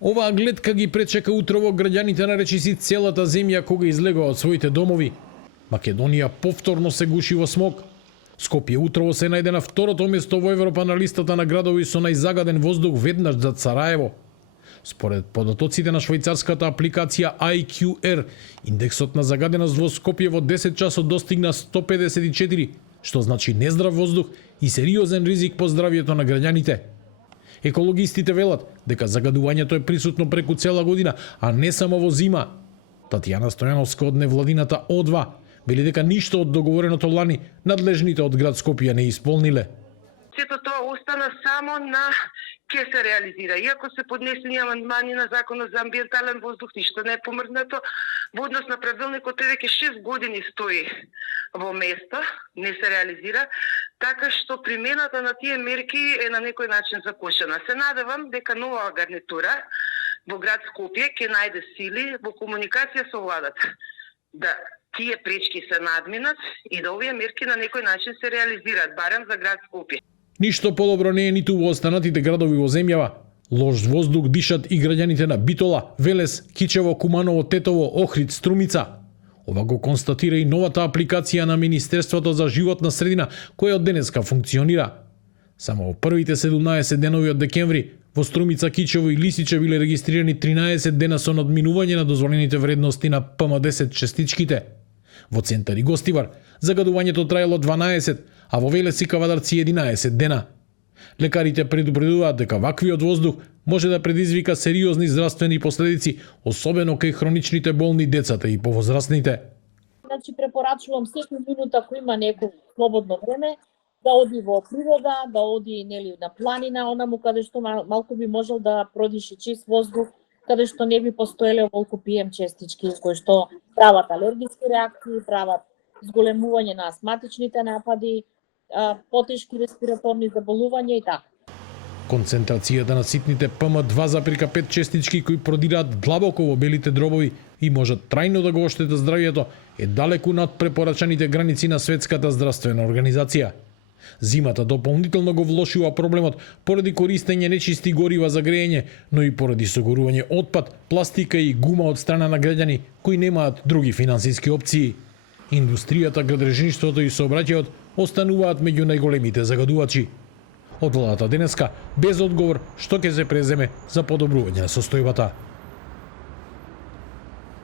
Оваа гледка ги пречека утрово граѓаните на речиси целата земја кога излегува од своите домови. Македонија повторно се гуши во смог. Скопје утрово се најде на второто место во Европа на листата на градови со најзагаден воздух, веднаш зад Сараево. Според податоците на швајцарската апликација IQR, индексот на загаденост во Скопје во 10 часот достигна 154, што значи нездрав воздух и сериозен ризик по здравјето на граѓаните. Екологистите велат дека загадувањето е присутно преку цела година, а не само во зима. Татјана Стојановска од невладината О2 вели дека ништо од договореното лани надлежните од град Скопје не исполниле. Сето тоа остана само на ке се реализира. Иако се поднесени амандмани на Законот за амбиентален воздух, ништо не е помрднато. Во однос на правилникот е веќе 6 години стои во место, не се реализира, така што примената на тие мерки е на некој начин закошена. Се надевам дека нова гарнитура во град Скопје ќе најде сили во комуникација со владата да тие пречки се надминат и да овие мерки на некој начин се реализираат, барем за град Скопје. Ништо подобро не е ниту во останатите градови во земјава. Лош воздух дишат и граѓаните на Битола, Велес, Кичево, Куманово, Тетово, Охрид, Струмица. Ова го констатира и новата апликација на Министерството за животна средина, која од денеска функционира. Само во првите 17 денови од декември во Струмица, Кичево и Лисиче биле регистрирани 13 дена со надминување на дозволените вредности на ПМ10 честичките. Во Центар и Гостивар загадувањето траело 12, а во Велес и Кавадарци 11 дена. Лекарите предупредуваат дека ваквиот воздух може да предизвика сериозни здравствени последици, особено кај хроничните болни, децата и повозрастните. Значи препорачувам секој минута ако има некој слободно време да оди во природа, да оди на планина, онаму каде што малку би можел да продиши чист воздух, каде што не би постоеле оволку PM честички кои што прават алергиски реакции, прават зголемување на астматичните напади, потешки респираторни заболувања и така. Концентрацијата на ситните ПМ2,5 честички кои продираат длабоко во белите дробови и можат трајно да го оштетат здравјето е далеку над препорачаните граници на Светската здравствена организација. Зимата дополнително го влошува проблемот поради користење нечисти горива за грејење, но и поради согорување отпад, пластика и гума од страна на граѓани кои немаат други финансиски опции. Индустријата, градежништвото и сообраќајот остануваат меѓу најголемите загадувачи. Од владата денеска без одговор што ќе се преземе за подобрување на состојбата.